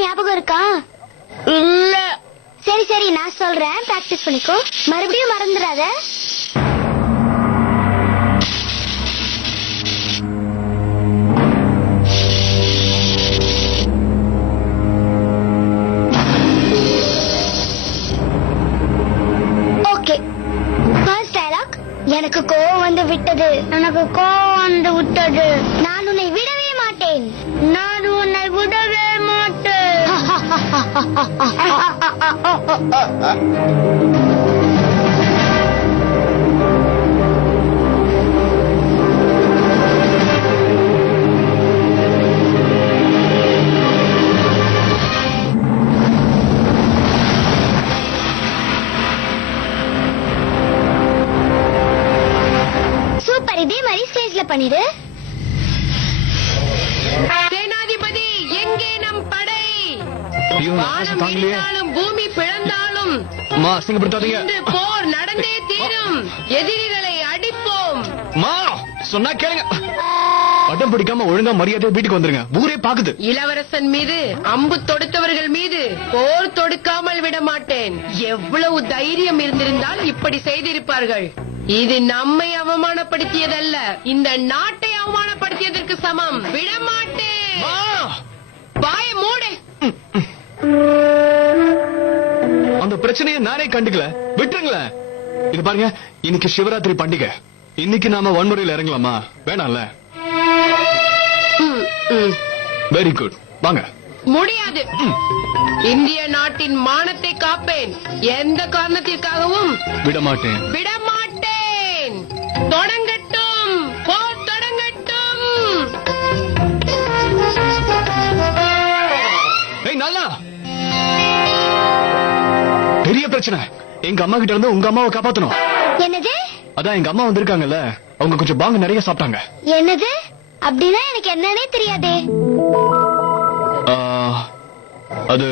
ஞாபகம் இருக்கா? இல்ல. சரி சரி நான் சொல்றேன், பிராக்டிஸ் பண்ணிக்கோ. மறுபடியும் மறந்துடாத. Okay, first dialogue. எனக்கு கோவம் வந்து விட்டது. எனக்கு கோவம் வந்து விட்டது. நான் உன்னை விடவே மாட்டேன். நான் உன்னை விடவே மாட்டேன். சூப்பர், இதே மாதிரி ஸ்டேஜ்ல பண்ணிடு. சேனாதிபதி, எங்கே நம் படை? வானம் இடிந்தாலும் பூமி பிளந்தாலும் இன்று போர் நடந்தே தீரும். எதிரிகளை அடிப்போம். சொன்னா கேளுங்க. பட்டம் பிடிக்காம ஒழுங்கா மரியாதை வீட்டுக்கு வந்துருங்க. ஊரே பாக்குது. இளவரசன் மீது அம்பு தொடுத்தவர்கள் மீது போர் தொடுக்காமல் விட மாட்டேன். எவ்வளவு தைரியம் இருந்திருந்தால் இப்படி செய்திருப்பார்கள். இது நம்மை அவமானப்படுத்தியதல்ல, இந்த நாட்டை அவமானப்படுத்தியதற்கு சமம். விடமாட்டேன். வாய மூடு. அந்த பிரச்சனையை நானே கண்டுக்கல, விட்டுருங்களேன். இது பாருங்க, இன்னைக்கு சிவராத்திரி பண்டிகை. இன்னைக்கு நாம வன்முறையில் இறங்கலாமா? வேணாம்ல. வெரி குட், வாங்க. முடியாது. இந்திய நாட்டின் மானத்தை காப்பேன். எந்த காரணத்திற்காகவும் விடமாட்டேன். விடமாட்டேன். தொடங்கட்டும், போர் தொடங்கட்டும். நல்லா பெரிய பிரச்சனை. எங்க அம்மா கிட்ட இருந்து உங்க அம்மாவை காப்பாத்தணும். என்னது? அதான் எங்க அம்மா வந்திருக்காங்கல்ல, அவங்க கொஞ்சம் பாங்க நிறைய சாப்பிட்டாங்க. என்னது? அப்படின்னா எனக்கு என்னன்னே தெரியாதே. அது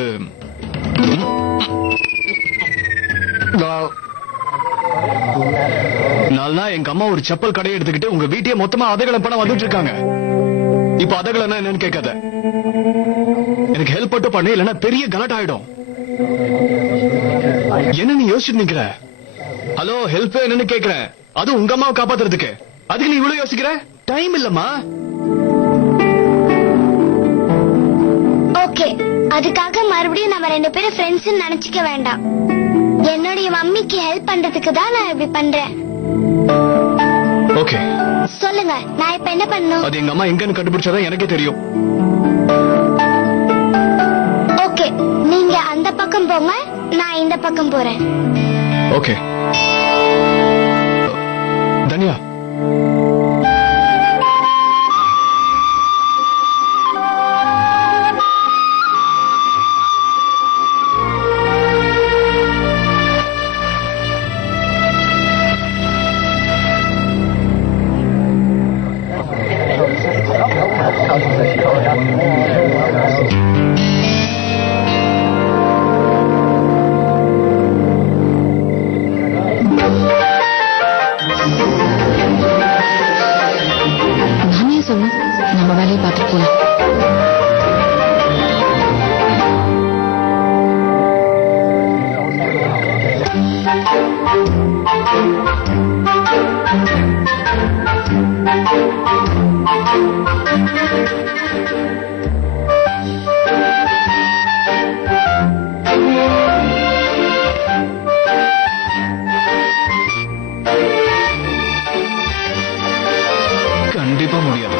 நாளா எங்க அம்மா ஒரு செப்பல் கடையை எடுத்துக்கிட்டு உங்க வீட்டையே மொத்தமா அதகளை பணம் வந்துட்டு இருக்காங்க. இப்ப அதகள் என்னன்னு கேட்காத. எனக்கு ஹெல்ப் மட்டும் பண்ணு, இல்லைன்னா பெரிய கலாட் ஆயிடும். என்ன நீ யோசிச்சுட்டு நிக்கிற? ஹலோ, ஹெல்ப் என்னன்னு கேக்குறேன். அது உங்க அம்மாவை காப்பாத்துறதுக்கு. அதுக்கு நீ இவ்வளவு யோசிக்கிற? டைம் இல்லம்மா. ஓகே, அதுக்காக மறுபடியும் நம்ம ரெண்டு பேரும் ஃப்ரெண்ட்ஸ் நினைச்சுக்க வேண்டாம். என்னுடைய மம்மிக்கு ஹெல்ப் பண்றதுக்கு தான் நான் இப்படி பண்றேன். ஓகே, சொல்லுங்க, நான் இப்ப என்ன பண்ணணும்? அது எங்க அம்மா எங்கன்னு கண்டுபிடிச்சாதான் எனக்கே தெரியும். ஓகே, நீங்க அந்த பக்கம் போங்க, நான் இந்த பக்கம் போறேன். ஓகே. தன்யா, நானே சொன்னேன், நம்ம வேலையை பார்த்துட்டு போலாம். கண்டிப்பா முடியாது.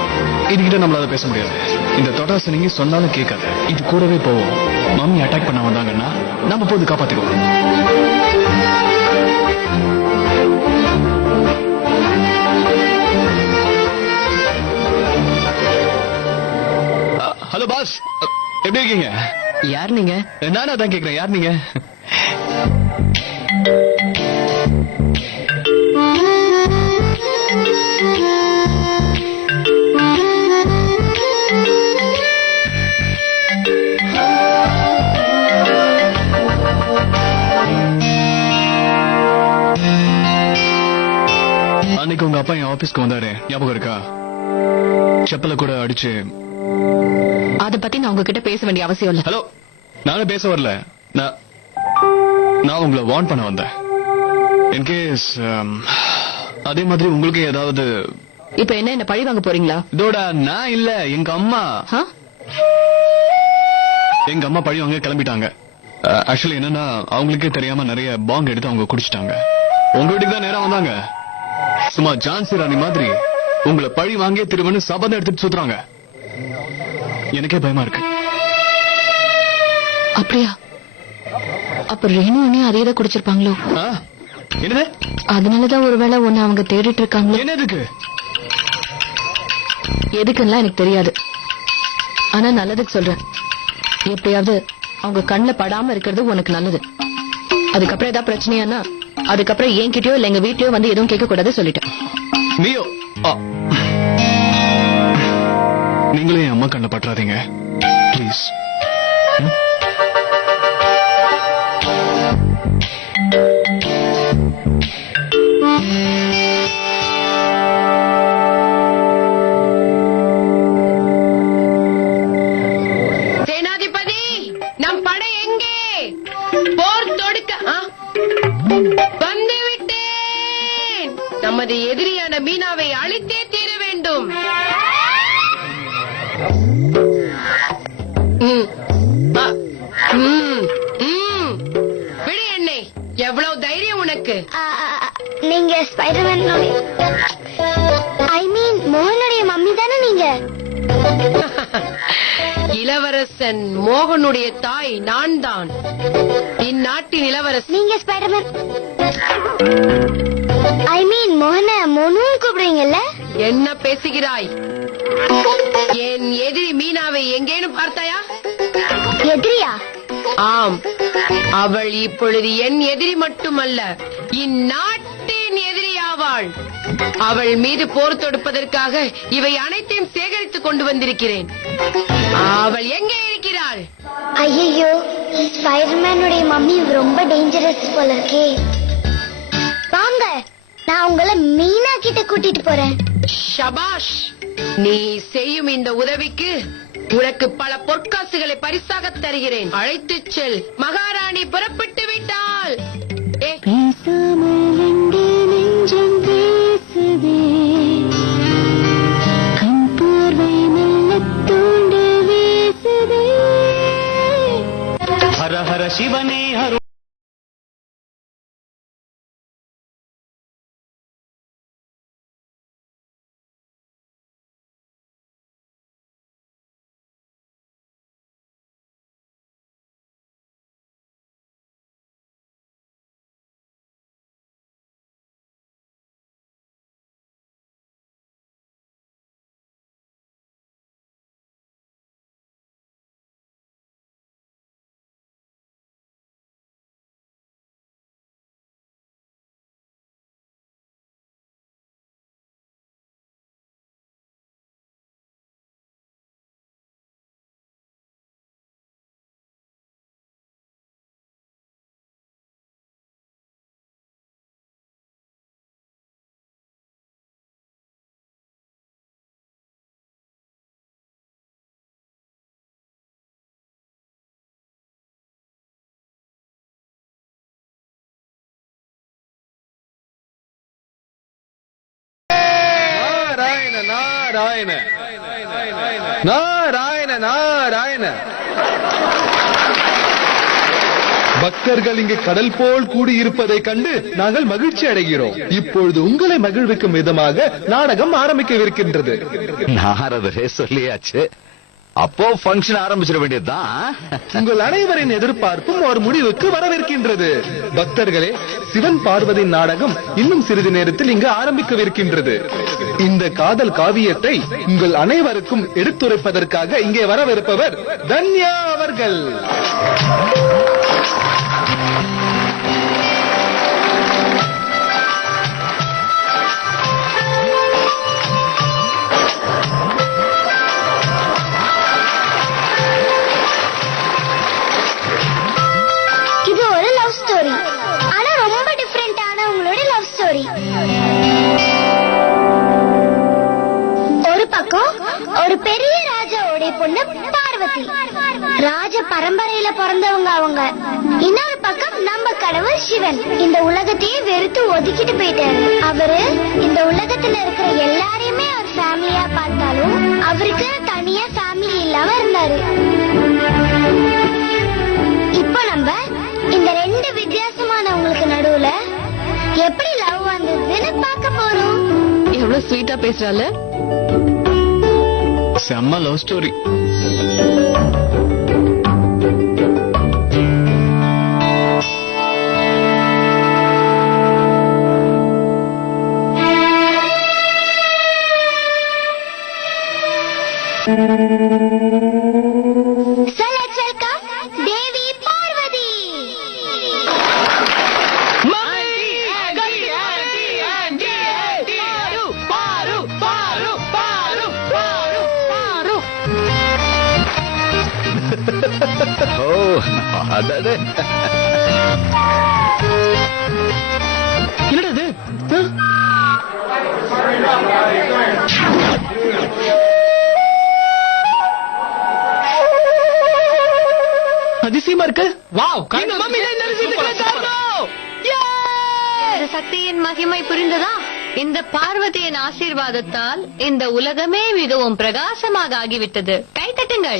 இதுகிட்ட நம்மளால பேச முடியாது. இந்த தொடாசு நீங்க சொன்னாலும் கேட்காது. இது கூடவே போவோம். மம்மி அட்டாக் பண்ண வந்தாங்கன்னா நம்ம போது காப்பாத்திக்குவோம். ஹலோ பாஸ், எப்படி இருக்கீங்க? யார் நீங்க? நானும் அதான் கேக்குறேன், யார் நீங்க? அப்பா என் ஆபீஸ்க்கு வந்தாரு, ஞாபகம் இருக்கா? செப்பல கூட அடிச்சு. அத பத்தி நான் உங்ககிட்ட பேச வேண்டிய அவசியம் இல்ல. ஹலோ, நானும் பேச வரல. நான் உங்களை வார்ன் பண்ண வந்தேன். இன்கேஸ் அதே மாதிரி உங்களுக்கு ஏதாவது. இப்ப என்ன பழி வாங்க போறீங்களா? இதோட நான் இல்ல, எங்க அம்மா. எங்க அம்மா பழி வாங்க கிளம்பிட்டாங்க. ஆக்சுவலி என்னன்னா, அவங்களுக்கே தெரியாம நிறைய பாங் எடுத்து அவங்க குடிச்சிட்டாங்க. உங்க வீட்டுக்கு தான் நேரா வந்தாங்க. சும்மா ஜான்சி ராணி மாதிரி உங்களை பழி வாங்கியே திரும்பன்னு சபதம் எடுத்துட்டு சுத்துறாங்க. எனக்கே பயமா இருக்கு. அப்படியா? அப்ப ரேணு அண்ணி அதே குடிச்சிருப்பாங்களோ? என்னது? அதனாலதான் ஒருவேளை ஒன்னு அவங்க தேடிட்டு இருக்காங்களோ? என்ன எதுக்கு? எதுக்குன்னா எனக்கு தெரியாது. ஆனா நல்லதுக்கு சொல்றேன். எப்படியாவது அவங்க கண்ணுல படாம இருக்கிறது உனக்கு நல்லது. அதுக்கப்புறம் ஏதாவது பிரச்சனையானா அதுக்கப்புறம் என்கிட்டயோ இல்ல எங்க வீட்லயோ வந்து எதுவும் கேட்க கூடாது சொல்லிட்டேன். நீயோ நீங்களே என் அம்மா கண்ண பற்றாதீங்க ப்ளீஸ். சேனாதிபதி, நம் படை எங்கே? போர் தொடுக்க வந்து விட்டேன். நமது எதிரியான மீனாவை அழித்தே தீர வேண்டும். விடு என்னை. எவ்வளவு தைரியம் உனக்கு? நீங்க ஸ்பைடர்மேன், ஐ மீன் மோகனுடைய மம்மி தானே நீங்க? இளவரசன் மோகனுடைய தாய் நான் தான். இந்நாட்டின் இளவரசன். நீங்க ஸ்பைடர்மேன், ஐ மீன் மோகன மோனு கூப்பிடுறீங்கல்ல? என்ன பேசுகிறாய்? என் எதிரி மீனாவை எங்கேனும் பார்த்தாயா? எதிரியா? ஆம், அவள் இப்பொழுது என் எதிரி மட்டுமல்ல, இந்நாட்டின் எதிரியாவாள். அவள் மீது போர் தொடுப்பதற்காக இவை அனைத்தையும் சேகரித்துக் கொண்டு வந்திருக்கிறேன். அவள் எங்கே இருக்கிறாள்? ஐயோ, ஸ்பைடர்மேனுடைய மம்மி ரொம்ப டேஞ்சரஸ் போல இருக்கே. வாங்க, நான் உங்களை மீனா கிட்ட கூட்டிட்டு போறேன். ஷபாஷ், நீ செய்யும் இந்த உதவிக்கு உனக்கு பல பொற்காசுகளை பரிசாக தருகிறேன். அழைத்துச் செல். மகாராணி புறப்பட்டு விட்டாள். ஹர ஹர சிவனே ஹரு. நாராயண நாராயண நாராயண. பக்தர்கள் இங்கு கடல் போல் கூடியிருப்பதை கண்டு நாங்கள் மகிழ்ச்சி அடைகிறோம். இப்பொழுது உங்களை மகிழ்விக்கும் விதமாக நாடகம் ஆரம்பிக்கவிருக்கின்றது. நாரதரே சொல்லியாச்சு, அப்போ ஃபங்க்ஷன் ஆரம்பிச்சிட வேண்டியதுதான். உங்கள் அனைவரின் எதிர்பார்ப்பும் ஒரு முடிவுக்கு வரவிருக்கின்றது. பக்தர்களே, சிவன் பார்வதி நாடகம் இன்னும் சிறிது நேரத்தில் இங்கு ஆரம்பிக்கவிருக்கின்றது. இந்த காதல் காவியத்தை உங்கள் அனைவருக்கும் எடுத்துரைப்பதற்காக இங்கே வரவிருப்பவர் தன்யா அவர்கள். இது ஒரு லவ் ஸ்டோரி, ஆனா ரொம்ப டிஃபரெண்டான உங்களோட லவ் ஸ்டோரி. ஒரு பெரிய ராஜாவுடைய பொண்ணு பார்வதி. ராஜ பரம்பரையில பிறந்தவங்க அவங்க. இன்னொரு பக்கம் நம்ம கடவுள் சிவன் இந்த உலகத்தையே வெறுத்து ஒதுக்கிட்டு போயிட்டாரு. அவரு இந்த உலகத்துல இருக்கிற எல்லாரையுமே ஒரு ஃபேமிலியா பார்த்தாலும் அவருக்கு தனியா ஃபேமிலி இல்லாம இருந்தாரு. இப்போ நம்ம இந்த ரெண்டு வித்தியாசமானவங்களுக்கு நடுவுல எப்படி லவ் வந்ததுன்னு பார்க்க போறோம். எவ்வளவு ஸ்வீட்டா பேசுறால. செம்ம லவ் ஸ்டோரி. தேவி பார்வதி. ஓ அடடே. என்னடா இது? அதிசயமா இருக்கு. வாவ், சக்தியின் மகிமை புரிந்ததா? இந்த பார்வதியின் ஆசீர்வாதத்தால் இந்த உலகமே மிகவும் பிரகாசமாக ஆகிவிட்டது. கைத்தட்டுங்கள்.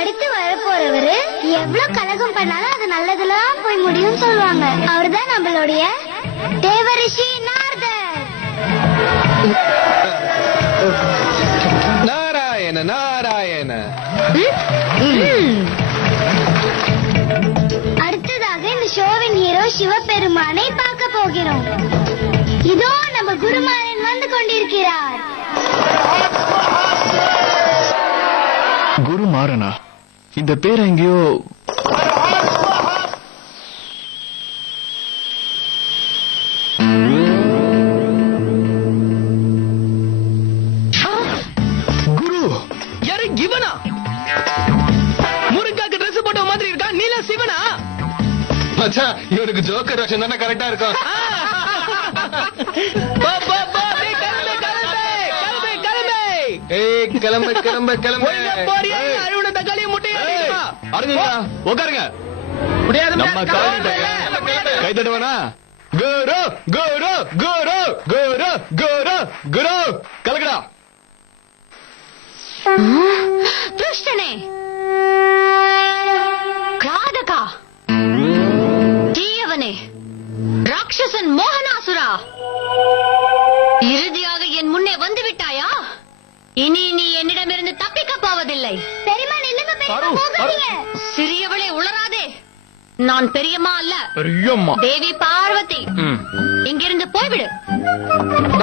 அடுத்து வரப்போறவரு எவ்வளவு கலகம் பண்ணாலும் அது நல்லதுலாம் போய் முடியும் சொல்லுவாங்க. அவர்தான் நம்மளுடைய தேவரிஷி நாரதர். நாராயண நாராயண. அடுத்ததாக இந்த ஷோவின் ஹீரோ சிவபெருமானை பார்க்க போகிறோம். இதோ நம்ம குருமாரன் வந்து கொண்டிருக்கிறார். குரு மாறனா? இந்த பேர் எங்கேயோ குரு. யாரு இவனா? முருங்காக்கு ட்ரெஸ் போட்ட மாதிரி இருக்கா? நீல சிவனா? மச்சான், இவனுக்கு ஜோக்கர் வேஷம் தானே கரெக்டா இருக்கும். கிளம்பு கிளம்பு கிளம்பு. உட்காருங்க. நம்ம கை தட்டுவானா? குரு குரு குரு குரு குரு குரு கலக்கடா. துஷ்டனே, கிராதகா, தீயவனே, ராட்சசன் மோகனாசுரா, இறுதியாக என் முன்னே வந்து விட்டாயா? இனி நீ என்னிடமிருந்து தப்பிக்க போவதில்லை. பெரியம்மா நில்லுங்க, பெரியம்மா போகாதீங்க. சிறியவளே உளராதே. நான் பெரியம்மா அல்ல, பெரியம்மா. தேவி பார்வதி. இங்கிருந்து போய்விடு.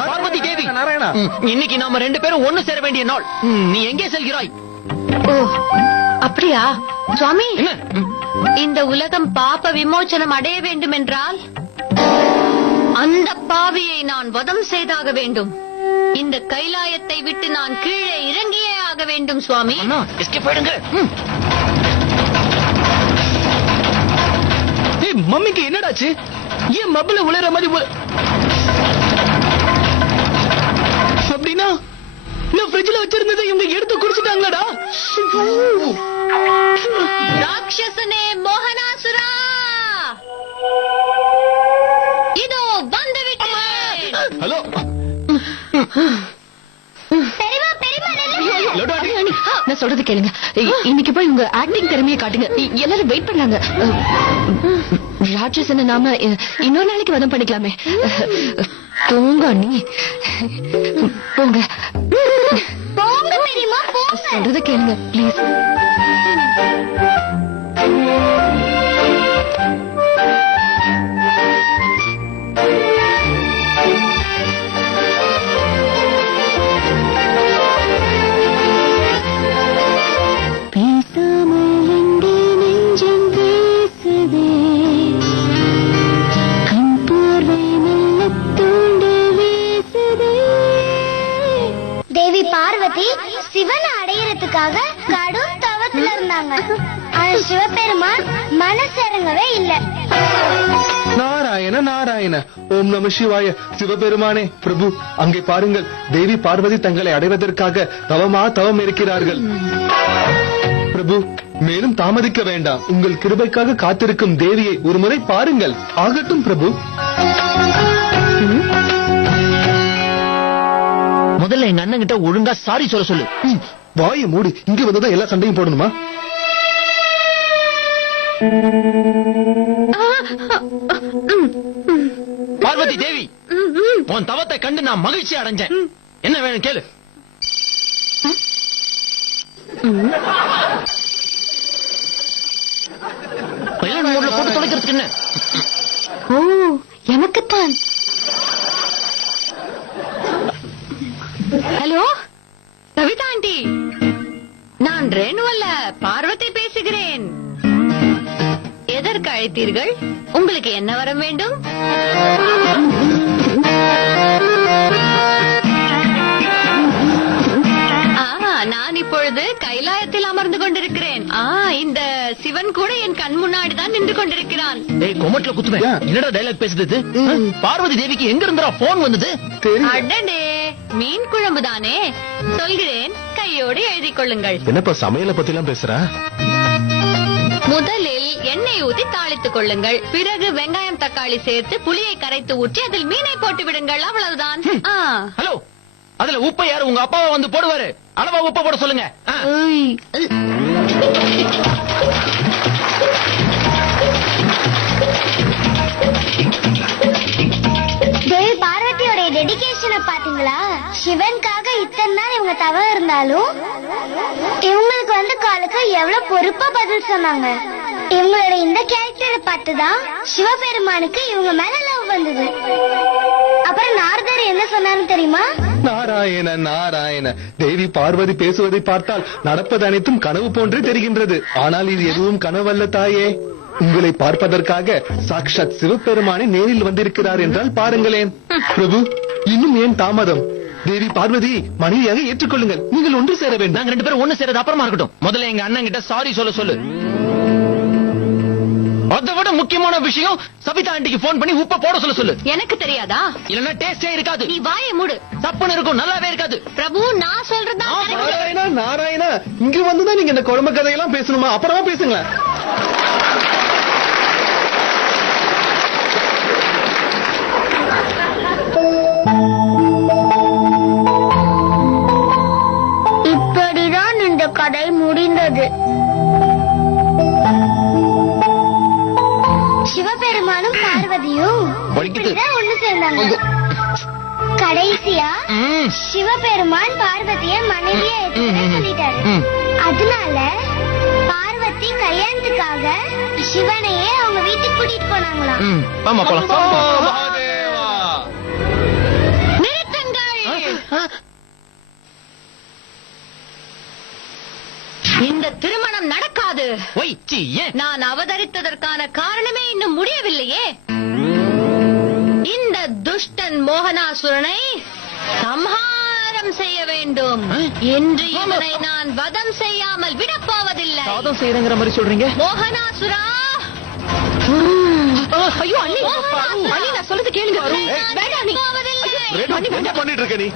பார்வதி தேவி நாராயணா, இன்னைக்கு நாம ரெண்டு பேரும் ஒண்ணு சேர வேண்டிய நாள். நீ எங்கே செல்கிறாய்? ஓ, அப்படியா சுவாமி? இந்த உலகம் பாப விமோச்சனம் அடைய வேண்டும் என்றால் அந்த பாவியை நான் வதம் செய்தாக வேண்டும். இந்த கைலாயத்தை விட்டு நான் கீழே இறங்கியே ஆக வேண்டும் சுவாமி. எஸ்கேப் ஆயிடுங்க. மம்மிக்கு என்னடாச்சு? ஏன் மப்புல உளைற மாதிரி அப்படின்னா நான் ஃப்ரிட்ஜ்ல வச்சிருந்ததை இவங்க எடுத்து குடிச்சிட்டாங்கடா. ராட்சசனே மோகனாசுரா, இதோ வந்து விட்டேன். ஹலோ. பெரியம்மா, பெரியம்மா நில்லுங்க. நான் சொல்றது கேளுங்க. இன்னைக்கு போய் உங்க ஆக்டிங் திறமையை காட்டுங்க. எல்லாரும் வெயிட் பண்ணாங்க. ராட்சசனை நாம இன்னொரு நாளைக்கு வதம் பண்ணிக்கலாமே. போங்க நீ, போங்க போங்க பெரியம்மா, போங்க. சொல்றத கேளுங்க ப்ளீஸ். தேவி பார்வதி சிவனை அடையறதுக்காக கடும் தவத்துல இருந்தாங்க. ஆனா சிவபெருமான் மனசிறங்கவே இல்ல. நாராயண நாராயண, ஓம் நம சிவாய. சிவபெருமானே, பிரபு அங்கே பாருங்கள், தேவி பார்வதி தங்களை அடைவதற்காக தவம் இருக்கிறார்கள். பிரபு மேலும் தாமதிக்க வேண்டாம். உங்கள் கிருபைக்காக காத்திருக்கும் தேவியை ஒரு முறை பாருங்கள். ஆகட்டும் பிரபு. முதல்ல எங்க அண்ணன் கிட்ட ஒழுங்கா சாரி சொல்ல சொல்லு. வாயை மூடி. இங்க வந்ததா எல்லா சண்டையும் போடணுமா? பார்வதி தேவி, உன் தவத்தை கண்டு நான் மகிழ்ச்சி அடைஞ்சேன். என்ன வேணும் கேளு. மூட்ல போட்டு தொலைக்கிறதுக்கு என்ன? ஓ, எனக்குத்தான். ஹலோ கவிதா ஆண்டி, நான் ரேணு அல்ல, பார்வதி பேசுகிறேன். எதற்கு அழைத்தீர்கள்? உங்களுக்கு என்ன வரம் வேண்டும்? நான் இப்பொழுது கைலாயத்தில் அமர்ந்து கொண்டிருக்கிறேன். இந்த சிவன் கூட என் கண் முன்னாடி தான் நின்று கொண்டிருக்கிறான். கொமட்ல குத்துவேன். என்னடா டைலாக் பேசுது? பார்வதி தேவிக்கு எங்க இருந்தா போன் வந்தது? அடடே, மீன் குழம்பு தானே. சொல்கிறேன், கையோடு எழுதிக் கொள்ளுங்கள். என்னப்பா சமையலை பத்தி எல்லாம் பேசுற? முதலில் எண்ணெய் ஊத்தி தாளித்துக் கொள்ளுங்கள். பிறகு வெங்காயம் தக்காளி சேர்த்து புளியை கரைத்து ஊற்றி அதில் மீனை போட்டு விடுங்கள். அவ்வளவுதான். ஹலோ, அதுல உப்பை யாரு உங்க அப்பாவை வந்து போடுவாரு? அளவா உப்பை போட சொல்லுங்க. தேவி பார்வதியோட டெடிகேஷனை பாத்தீங்களா? சிவனுக்காக இத்தனை நாள் இவங்க தவம் இருந்தாலும் இவங்களுக்கு வந்து காலுக்கு எவ்வளவு பொறுப்பா பதில் சொன்னாங்க. இவங்களோட இந்த கேரக்டரை பார்த்துதான் சிவபெருமானுக்கு இவங்க மேல லவ் வந்தது. அப்புறம் நாரதர் என்ன சொன்னாருன்னு தெரியுமா? நாராயண நாராயண, தேவி பார்வதி பேசுவதை பார்த்தால் நடப்பது அனைத்தும் கனவு போன்றே தெரிகின்றது. ஆனால் இது எதுவும் கனவல்ல தாயே. உங்களை பார்ப்பதற்காக சாக்ஷாத் சிவபெருமானே நேரில் வந்திருக்கிறார் என்றால் பாருங்களேன். பிரபு, இன்னும் ஏன் தாமதம்? தேவி பார்வதி மனைவியாக ஏற்றுக்கொள்ளுங்கள். நீங்கள் ஒன்று சேர வேண்டும். நாங்க 2 பேரும் ஒண்ணு சேரது அப்புறமா இருக்கட்டும். முதல்ல எங்க அண்ணன் கிட்ட சாரி சொல்ல சொல்லு. அதை விட முக்கியமான விஷயம், சபிதா ஆண்டிக்கு போன் பண்ணி உப்ப போட சொல்ல சொல்லு. எனக்கு தெரியாதா? இல்லன்னா டேஸ்டே இருக்காது. நீ வாயை மூடு. சப்புன்னு இருக்கும், நல்லாவே இருக்காது. பிரபு, நான் சொல்றதா நாராயணா நாராயணா, இங்க வந்துதான் நீங்க இந்த குழம்பு கதையெல்லாம் பேசணுமா? அப்புறமா பேசுங்க. இப்படிதான் இந்த கதை முடிந்தது. சிவபெருமானும் பார்வதியும் இப்படிதான் ஒண்ணு சேர்ந்தாங்க. கடைசியா சிவபெருமான் பார்வதிய மனைவியா எடுத்து சொல்லிட்டாரு. அதனால பார்வதி கல்யாணத்துக்காக சிவனையே அவங்க வீட்டுக்கு கூட்டிட்டு போனாங்களாம். நிறுத்துங்கள். இந்த திருமணம் நடக்காது. நான் அவதரித்ததற்கான காரணமே இன்னும் முடியவில்லையே. இந்த துஷ்டன் மோகனாசுரனை சம்ஹாரம் செய்ய வேண்டும். இன்று இவனை நான் வதம் செய்யாமல் விடப்போவதில்லை. சாதம் செய்யறங்கிற மாதிரி சொல்றீங்க? மோகனாசுரா! ஐயோ அண்ணி, அண்ணி நான் சொல்றது கேளுங்க. வேண்டாம், பண்ணிட்டு இருக்க நீ?